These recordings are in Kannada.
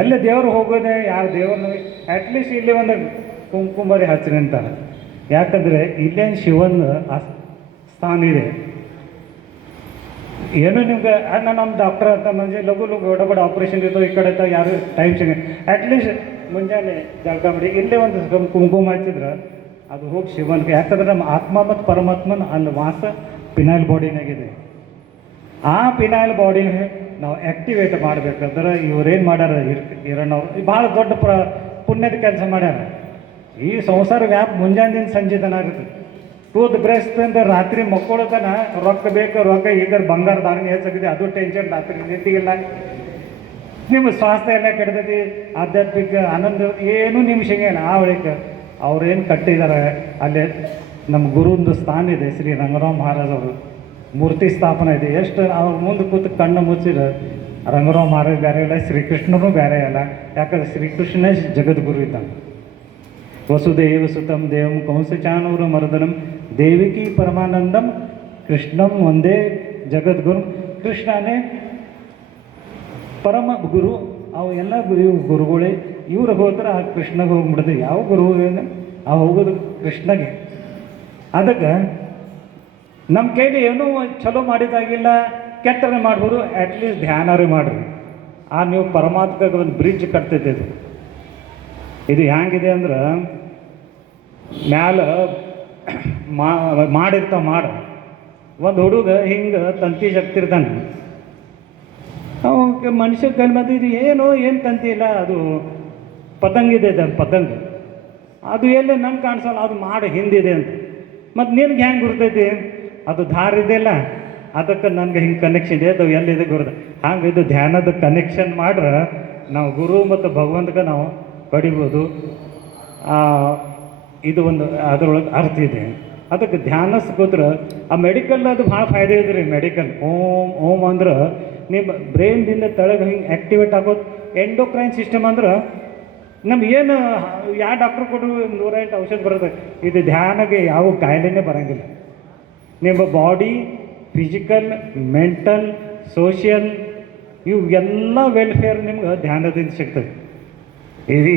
ಎಲ್ಲಿ ದೇವ್ರು ಹೋಗೋದೆ ಯಾರು ದೇವ್ರನ್ನ ಅಟ್ಲೀಸ್ಟ್ ಇಲ್ಲಿ ಒಂದು ಕುಂಕುಮರಿ ಹಚ್ಚಿರಿ ಅಂತಾರೆ. ಯಾಕಂದರೆ ಇಲ್ಲೇನು ಶಿವನ ಸ್ಥಾನ ಇದೆ. ಏನು ನಿಮ್ಗೆ ನಮ್ಮ ಡಾಕ್ಟರ್ ಅಂತ ಮಂಜೆ ಲಘು ಲಘು ಆಪ್ರೇಷನ್ ಇರ್ತವೆ, ಈ ಕಡೆ ಯಾರು ಟೈಮ್ ಸಿಗ ಅಟ್ಲೀಸ್ಟ್ ಮುಂಜಾನೆ ಜಳಕ ಮಾಡಿ ಇಲ್ಲೇ ಒಂದು ಕುಂಕುಮ ಹಚ್ಚಿದ್ರೆ ಅದು ಹೋಗಿ ಶಿವನ್ಗೆ. ಯಾಕಂದ್ರೆ ನಮ್ಮ ಆತ್ಮ ಮತ್ತು ಪರಮಾತ್ಮನ ಅಲ್ಲಿ ವಾಸ ಪಿನೈಲ್ ಬಾಡಿನಾಗಿದೆ. ಆ ಪಿನೈಲ್ ಬಾಡಿನ ನಾವು ಆ್ಯಕ್ಟಿವೇಟ್ ಮಾಡಬೇಕಾದ್ರೆ ಇವ್ರೇನು ಮಾಡ್ಯಾರ ಇರೋಣವ್ರು ಭಾಳ ದೊಡ್ಡ ಪುಣ್ಯದ ಕೆಲಸ ಮಾಡ್ಯಾರ. ಈ ಸಂಸಾರ ವ್ಯಾಪ್ ಮುಂಜಾನಿಂದ ಸಂಜೆ ತನ ಇರ್ತದೆ. ಟೂತ್ ಬ್ರಷ್ ಅಂತ ರಾತ್ರಿ ಮಕ್ಕಳತನ ರೊಕ್ಕ ಬೇಕು, ರೊಕ್ಕ ಈಗ ಬಂಗಾರ ಧಾರಣೆ ಹೆಚ್ಚಾಗಿದೆ, ಅದು ಟೆನ್ಷನ್ ರಾತ್ರಿ ನಿಂತಿಗಿಲ್ಲ. ನಿಮ್ಮ ಸ್ವಾಸ್ಥ್ಯ ಎಲ್ಲ ಕೆಡ್ತೈತಿ, ಆಧ್ಯಾತ್ಮಿಕ ಆನಂದ ಏನೂ ನಿಮ್ಗೆ ಸಿಗಲ್ಲ. ಆ ಬಳಿಕ ಅವ್ರೇನು ಕಟ್ಟಿದ್ದಾರೆ ಅಲ್ಲೇ ನಮ್ಮ ಗುರುಂದು ಸ್ಥಾನ ಇದೆ. ಶ್ರೀ ರಂಗರಾವ್ ಮಹಾರಾಜ್ ಅವರು ಮೂರ್ತಿ ಸ್ಥಾಪನೆ ಇದೆ. ಎಷ್ಟು ಅವ್ರ ಮುಂದೆ ಕೂತು ಕಣ್ಣು ಮುಚ್ಚಿರ ರಂಗರಾವ್ ಮಹಾರಾಜ್ ಬೇರೆ ಇಲ್ಲ, ಶ್ರೀಕೃಷ್ಣನೂ ಬೇರೆ ಅಲ್ಲ. ಯಾಕಂದ್ರೆ ಶ್ರೀಕೃಷ್ಣನೇ ಜಗದ್ಗುರು ಇದ್ದಾನೆ. ವಸುದೇವ ಸುತಂ ದೇವಂ ಕಂಸಚಾನೂರ ಮರ್ದನಂ ದೇವಿಕಿ ಪರಮಾನಂದಂ ಕೃಷ್ಣಂ ಒಂದೇ ಜಗದ್ಗುರು. ಕೃಷ್ಣನೇ ಪರಮ ಗುರು. ಅವು ಎಲ್ಲ ಗುರುಗಳೇ. ಇವ್ರಿಗೆ ಹೋದ್ರೆ ಆ ಕೃಷ್ಣಗೆ ಹೋಗ್ಬಿಡ್ದು. ಯಾವ ಗುರು ಆ ಹೋಗೋದು ಕೃಷ್ಣಗೆ. ಅದಕ್ಕೆ ನಮ್ಮ ಕೈಲಿ ಏನೂ ಚಲೋ ಮಾಡಿದಾಗಿಲ್ಲ, ಕೆಟ್ಟರೆ ಮಾಡ್ಬೋದು. ಅಟ್ಲೀಸ್ಟ್ ಧ್ಯಾನರೇ ಮಾಡಿರಿ. ಆ ನೀವು ಪರಮಾತ್ಮಗೆ ಒಂದು ಬ್ರಿಡ್ಜ್ ಕಟ್ತೈತೆ. ಇದು ಹ್ಯಾಂಗಿದೆ ಅಂದ್ರೆ ಮ್ಯಾಲ ಮಾಡಿರ್ತಾವ ಮಾಡ. ಒಂದು ಹುಡುಗ ಹಿಂಗೆ ತಂತಿ ಜಗ್ತಿರ್ತಾನೆ. ಅವ ಮನುಷ್ಯ ಕೈ ಮತ್ತು ಇದು ಏನು ತಂತಿ ಇಲ್ಲ, ಅದು ಪತಂಗಿದೆ. ಅದು ಪತಂಗ ಅದು ಎಲ್ಲಿ ನಂಗೆ ಕಾಣಿಸಲ್ಲ, ಅದು ಮಾಡಿ ಹಿಂದಿದೆ ಅಂತ. ಮತ್ತು ನಿನ್ಗೆ ಹೆಂಗೆ ಗುರ್ತೈತಿ? ಅದು ದಾರಿ ಇದೆಯಲ್ಲ, ಅದಕ್ಕೆ ನನಗೆ ಹಿಂಗೆ ಕನೆಕ್ಷನ್ ಇದೆ, ಅದು ಎಲ್ಲಿದೆ ಗುರುದ. ಹಂಗೆ ಇದು ಧ್ಯಾನದ ಕನೆಕ್ಷನ್ ಮಾಡ್ರೆ ನಾವು ಗುರು ಮತ್ತು ಭಗವಂತಗೆ ನಾವು ಪಡಿಬೋದು. ಇದು ಒಂದು ಅದರೊಳಗೆ ಅರ್ಥ ಇದೆ. ಅದಕ್ಕೆ ಧ್ಯಾನ ಕೂತ್ರೆ ಆ ಮೆಡಿಕಲ್ ಅದು ಭಾಳ ಫಾಯ್ದೆ ಇದೆ ರೀ. ಮೆಡಿಕಲ್ ಓಂ ಅಂದ್ರೆ ನಿಮ್ಮ ಬ್ರೈನ್ದಿಂದ ತೆಳಗೆ ಹಿಂಗೆ ಆ್ಯಕ್ಟಿವೇಟ್ ಆಗೋದು. ಎಂಡೋಕ್ರೈನ್ ಸಿಸ್ಟಮ್ ಅಂದ್ರೆ ನಮ್ಗೆ ಏನು ಯಾವ ಡಾಕ್ಟ್ರು ಕೊಟ್ಟರು 108 ಔಷಧ ಬರುತ್ತೆ. ಇದು ಧ್ಯಾನಗೆ ಯಾವ ಕಾಯಿಲೆನೇ ಬರೋಂಗಿಲ್ಲ. ನಿಮ್ಮ ಬಾಡಿ ಫಿಸಿಕಲ್, ಮೆಂಟಲ್, ಸೋಷಿಯಲ್ ಇವು ಎಲ್ಲ ವೆಲ್ಫೇರ್ ನಿಮ್ಗೆ ಧ್ಯಾನದಿಂದ ಸಿಗ್ತದೆ.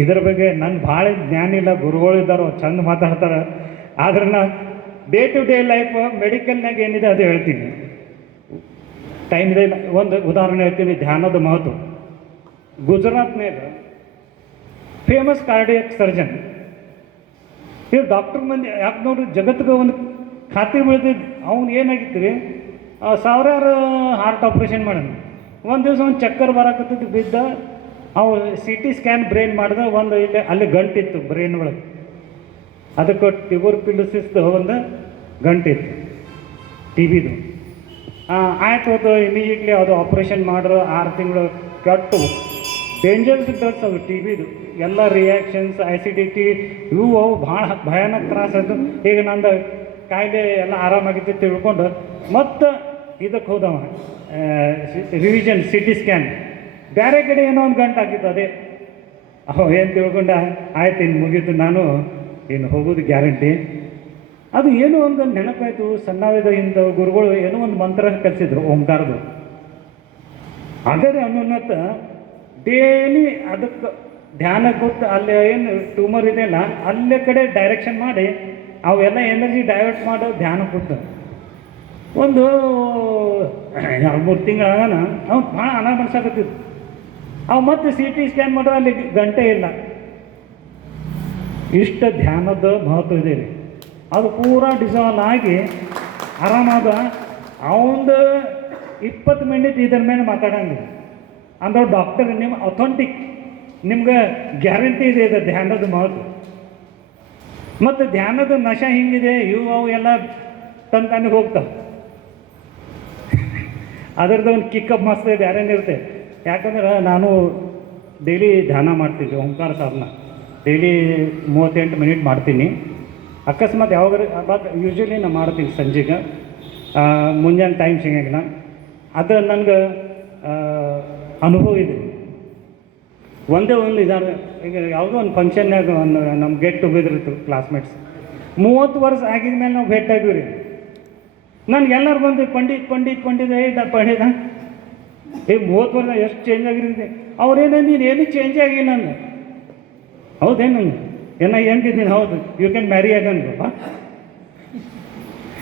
ಇದ್ರ ಬಗ್ಗೆ ನನ್ನ ಭಾಳ ಜ್ಞಾನ ಇಲ್ಲ. ಗುರುಗಳಿದ್ದಾರೋ ಚಂದ ಮಾತಾಡ್ತಾರೆ. ಆದ್ರೆ ನಾನು ಡೇ ಟು ಡೇ ಲೈಫ್ ಮೆಡಿಕಲ್ನಾಗ ಏನಿದೆ ಅದು ಹೇಳ್ತೀನಿ. ಟೈಮ್ ಇದೆ. ಒಂದು ಉದಾಹರಣೆ ಹೇಳ್ತೀನಿ ಧ್ಯಾನದ ಮಹತ್ವ. ಗುಜರಾತ್ನಾಗ ಫೇಮಸ್ ಕಾರ್ಡಿಯಕ್ ಸರ್ಜನ್ ಇವ್ರು ಡಾಕ್ಟರ್ ಮಂದಿ ಯಾಕೆ ನೋಡ್ರಿ ಜಗತ್ತಿಗೆ ಒಂದು ಖಾತೆ ಬೆಳೆದಿದ್ದು. ಅವ್ನು ಏನಾಗಿತ್ತು ರೀ, ಸಾವಿರಾರು ಹಾರ್ಟ್ ಆಪ್ರೇಷನ್ ಮಾಡೋಣ. ಒಂದು ದಿವಸ ಒಂದು ಚಕ್ಕರ್ ಬರಾಕತ್ತಿದ್ದು ಬಿದ್ದ. ಅವು CT ಸ್ಕ್ಯಾನ್ ಬ್ರೈನ್ ಮಾಡಿದ. ಒಂದು ಇಲ್ಲಿ ಅಲ್ಲಿ ಗಂಟಿತ್ತು ಬ್ರೈನ್ ಒಳಗೆ. ಅದಕ್ಕೆ ಟ್ಯೂಬರ್ಕ್ಯುಲೋಸಿಸ್ದು ಒಂದು ಗಂಟಿತ್ತು, TBದು. ಆಯ್ತು, ಅದು ಇಮಿಡಿಯೇಟ್ಲಿ ಅದು ಆಪ್ರೇಷನ್ ಮಾಡ್ರು. 6 ತಿಂಗಳು ಕೆಟ್ಟು ಡೇಂಜರ್ಸ್ ಡ್ರಗ್ಸ್ ಅವು TBದು. ಎಲ್ಲ ರಿಯಾಕ್ಷನ್ಸ್, ಆ್ಯಸಿಡಿಟಿ ಇವು ಅವು ಭಾಳ ಭಯಾನಕ ತ್ರಾಸದು. ಈಗ ನಂದು ಕಾಯಿಲೆ ಎಲ್ಲ ಆರಾಮಾಗಿತ್ತು ತಿಳ್ಕೊಂಡು ಮತ್ತು ಇದಕ್ಕೆ ಹೋದವ ರಿವಿಷನ್ CT ಸ್ಕ್ಯಾನ್. ಬೇರೆ ಕಡೆ ಏನೋ ಒಂದು ಗಂಟು ಹಾಕಿತ್ತು. ಅದೇ ಏನು ತಿಳ್ಕೊಂಡ, ಆಯ್ತು ಇನ್ನು ಮುಗೀತು, ನಾನು ಇನ್ನು ಹೋಗೋದು ಗ್ಯಾರಂಟಿ. ಅದು ಏನೋ ಒಂದು ನೆನಪಾಯಿತು. ಸಣ್ಣವಿದ ಇಂಥ ಗುರುಗಳು ಏನೋ ಒಂದು ಮಂತ್ರ ಕಲಿಸಿದ್ರು ಓಂಕಾರದು. ಅದರ ಅನ್ನೋನ್ನತ್ತ ಡೇಲಿ ಅದಕ್ಕೆ ಧ್ಯಾನ ಕೂತು ಅಲ್ಲಿ ಏನು ಟ್ಯೂಮರ್ ಇದೆಯಲ್ಲ ಅಲ್ಲೇ ಕಡೆ ಡೈರೆಕ್ಷನ್ ಮಾಡಿ ಅವೆಲ್ಲ ಎನರ್ಜಿ ಡೈವರ್ಟ್ ಮಾಡೋ ಧ್ಯಾನ ಕೂತು ಒಂದು 2-3 ತಿಂಗಳಾಗನ ಅವ್ನು ಭಾಳ ಹಣ ಮನ್ಸಾಕತ್ತಿದ್ದು. ಅವು ಮತ್ತೆ CT ಸ್ಕ್ಯಾನ್ ಮಾಡೋ ಅಲ್ಲಿ ಗಂಟೆ ಇಲ್ಲ. ಇಷ್ಟ ಧ್ಯಾನದ ಮಹತ್ವ ಇದೆ ರೀ. ಅದು ಪೂರಾ ಡಿಸಾಲ್ವ್ ಆಗಿ ಆರಾಮಾದ. ಅವಂದು 20 ಮಿನಿಟ್ ಇದ್ರ ಮೇಲೆ ಮಾತಾಡಂಗಿಲ್ಲ ಅಂದ್ರೆ ಡಾಕ್ಟರ್ ನಿಮ್ಮ ಅಥೆಂಟಿಕ್ ನಿಮ್ಗೆ ಗ್ಯಾರಂಟಿ ಇದೆ ಇದು ಧ್ಯಾನದ ಮಹತ್ವ. ಮತ್ತು ಧ್ಯಾನದ ನಶ ಹಿಂಗಿದೆ, ಅವು ಎಲ್ಲ ತಂತಾನೆ ಹೋಗ್ತಾವೆ. ಅದರದ್ದು ಒಂದು ಕಿಕ್ಕಪ್ ಮಸ್ತ್ ಬೇರೆನೇ ಇರುತ್ತೆ. ಯಾಕಂದ್ರೆ ನಾನು ಡೈಲಿ ಧ್ಯಾನ ಮಾಡ್ತೀನಿ, ಓಂಕಾರ ಸಾಧನ ಡೈಲಿ 38 ಮಿನಿಟ್ ಮಾಡ್ತೀನಿ. ಅಕಸ್ಮಾತ್ ಯಾವಾಗ ಯೂಶ್ವಲಿ ನಾನು ಮಾಡ್ತೀನಿ ಸಂಜೆಗೆ, ಮುಂಜಾನೆ ಟೈಮ್ ಸಿಗಂಗಿಲ್ಲ. ಅದು ನನಗೆ ಅನುಭವ ಇದೆ. ಒಂದೇ ಒಂದು ಇದಾರೆ. ಈಗ ಯಾವುದೋ ಒಂದು ಫಂಕ್ಷನ್ನಾಗ ಒಂದು ನಮ್ಮ ಗೆಟ್ ಟುಗೆದರ್ ಇತ್ತು ಕ್ಲಾಸ್ಮೇಟ್ಸ್. 30 ವರ್ಷ ಆಗಿದ ಮೇಲೆ ನಾವು ಭೇಟಿಯಾಗಿವಿ ರೀ. ನನಗೆ ಎಲ್ಲರೂ ಬಂದು ಪಂಡಿತ 30 ವರ್ಷ ಎಷ್ಟು ಚೇಂಜ್ ಆಗಿರುತ್ತೆ. ಅವ್ರೇನೋ ನೀನು ಏನು ಚೇಂಜ್ ಆಗಿಲ್ಲ ಅಂದ. ಹೌದೇನು ಏನ ಹೆಂಗಿದ್ದೀನಿ? ಹೌದು, ಯು ಕ್ಯಾನ್ ಮ್ಯಾರಿ ಅಗನ್ರು.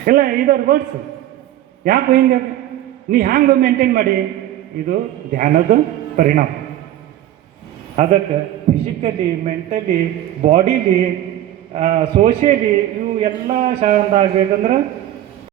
ಇಲ್ಲ, ಇದರ ವರ್ಡ್ಸ್ ಯಾಕೆ ಹಿಂಗೆ ನೀ ಹ್ಯಾಂಗೆ ಮೇಂಟೈನ್ ಮಾಡಿ? ಇದು ಧ್ಯಾನದ ಪರಿಣಾಮ. ಅದಕ್ಕೆ ಫಿಸಿಕಲಿ, ಮೆಂಟಲಿ, ಬಾಡಿಲಿ, ಸೋಷಿಯಲಿ ಇವು ಎಲ್ಲ ಶಾಂತ ಆಗ್ಬೇಕಂದ್ರೆ